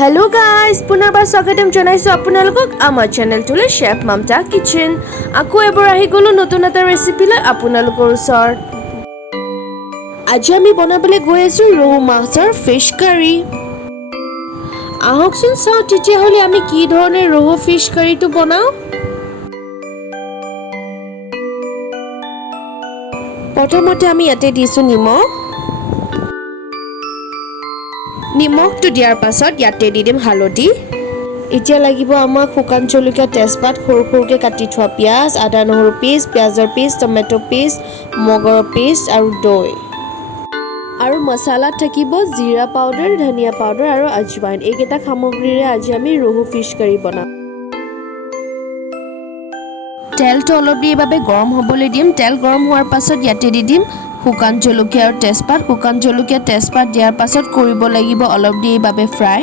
Hello guys, পুনৰবাৰ স্বাগতম জনাইছো আপোনালোকক আমাৰ চেনেলটোলৈ শেফ মমতা কিচেন। আকৌ এবাৰ আহি গলো নতুন এটা ৰেচিপি লৈ আপোনালোকৰ ওচৰত। আজি আমি বনাবলৈ গৈ আছো ৰৌ মাছৰ ফিশ কাৰী। আহকচোন চাও তেতিয়াহ'লে আমি কি ধৰণে ৰৌ ফিশ কাৰীটো বনাও। প্ৰথমতে আমি ইয়াতে দিছো নিমখটো দিয়াৰ পাছত ইয়াতে দি দিম হালধি। এতিয়া লাগিব আমাক শুকান জলকীয়া, তেজপাত, সৰু সৰুকৈ কাটি থোৱা পিঁয়াজ, আদা নহৰু পেষ্ট, পিঁয়াজৰ পেষ্ট, টমেটো পেষ্ট, মগৰৰ পেষ্ট আৰু দৈ। আৰু মছলাত থাকিব জিৰা পাউডাৰ, ধনিয়া পাউডাৰ আৰু আজৱাইন। এইকেইটা সামগ্ৰীৰে আজি আমি ৰৌ ফিছ কাৰী বনাম। তেলটো অলপ দি এইভাবে গৰম হ'বলৈ দিম। তেল গৰম হোৱাৰ পাছত ইয়াতে দি দিম শুকান জলকীয়া আৰু তেজপাত। শুকান জলকীয়া তেজপাত দিয়াৰ পাছত কৰিব লাগিব অলপ দি এইভাবে ফ্ৰাই।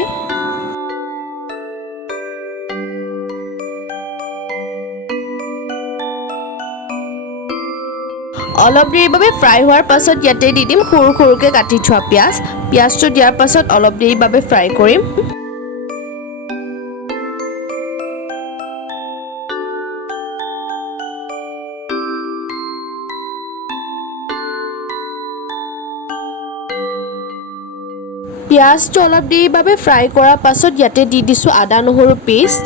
অলপ দেৰি বাবে ফ্ৰাই হোৱাৰ পাছত ইয়াতে দি দিম সৰু সৰুকৈ কাটি থোৱা পিঁয়াজ। পিঁয়াজটো দিয়াৰ পাছত অলপ দেৰি বাবে ফ্ৰাই কৰিম। পিঁয়াজটো অলপ দেৰি বাবে ফ্ৰাই কৰাৰ পাছত ইয়াতে দি দিছোঁ আদা নহৰু পেষ্ট।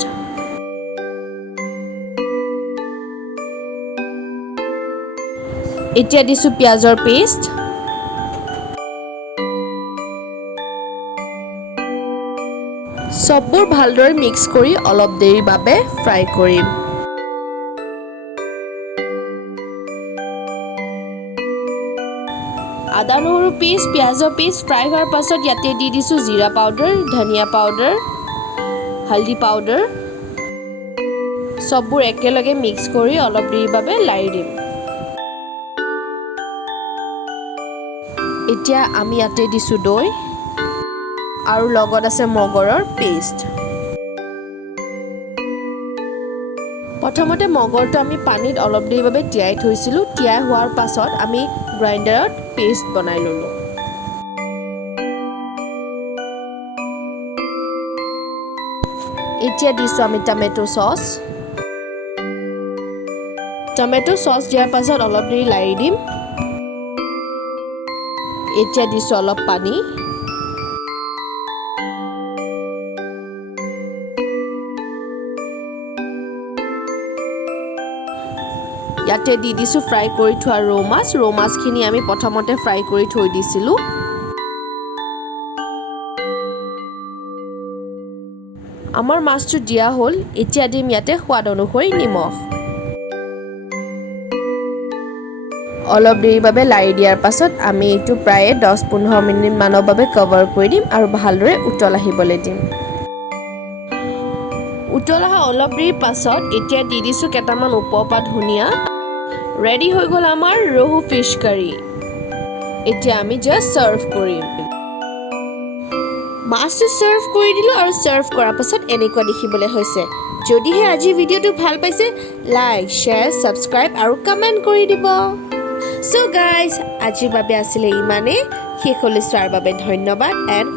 এতিয়া দিছোঁ পিঁয়াজৰ পেষ্ট। সববোৰ ভালদৰে মিক্স কৰি অলপ দেৰিৰ বাবে ফ্ৰাই কৰিম। আদা নহৰু পেষ্ট, পিঁয়াজৰ পেষ্ট ফ্ৰাই হোৱাৰ পাছত ইয়াতে দি দিছোঁ জিৰা পাউডাৰ, ধনিয়া পাউডাৰ, হালধি পাউডাৰ। সববোৰ একেলগে মিক্স কৰি অলপ দেৰিৰ বাবে লাৰি দিম। এতিয়া আমি ইয়াতে দিছোঁ দৈ আৰু লগত আছে মগৰৰ পেষ্ট। প্ৰথমতে মগৰটো আমি পানীত অলপ দেৰিৰ বাবে তিয়াই থৈছিলোঁ। তিয়াই হোৱাৰ পাছত আমি গ্ৰাইণ্ডাৰত পেষ্ট বনাই ল'লোঁ। এতিয়া দিছোঁ আমি টমেটো চচ। টমেটো চচ দিয়াৰ পাছত অলপ দেৰি লাৰি দিম। এতিয়া দিছোঁ অলপ পানী। ইয়াতে দি দিছোঁ ফ্ৰাই কৰি থোৱা ৰৌ মাছ। ৰৌ মাছখিনি আমি প্ৰথমতে ফ্ৰাই কৰি থৈ দিছিলোঁ। আমাৰ মাছটো দিয়া হ'ল। এতিয়া দিম ইয়াতে সোৱাদ অনুসৰি নিমখ। অলপ দেৰিৰ বাবে লাৰি দিয়াৰ পাছত আমি এইটো প্ৰায় 10-15 মিনিট মানৰ বাবে কভাৰ কৰি দিম আৰু ভালদৰে উতল আহিবলৈ দিম। উতল অহা অলপ দেৰিৰ পাছত এতিয়া দি দিছোঁ কেইটামান ওপৰৰ পৰা ধনিয়া। ৰেডি হৈ গ'ল আমাৰ ৰৌ ফিছ কাৰী। এতিয়া আমি জাষ্ট চাৰ্ভ কৰিম। মাছটো চাৰ্ভ কৰি দিলোঁ আৰু চাৰ্ভ কৰাৰ পাছত এনেকুৱা দেখিবলৈ হৈছে। যদিহে আজিৰ ভিডিঅ'টো ভাল পাইছে লাইক, শ্বেয়াৰ, ছাবস্ক্ৰাইব আৰু কমেণ্ট কৰি দিব। So guys, আজিৰ বাবে আছিলে ইমানেই। শেষলৈ চোৱাৰ বাবে ধন্যবাদ এণ্ড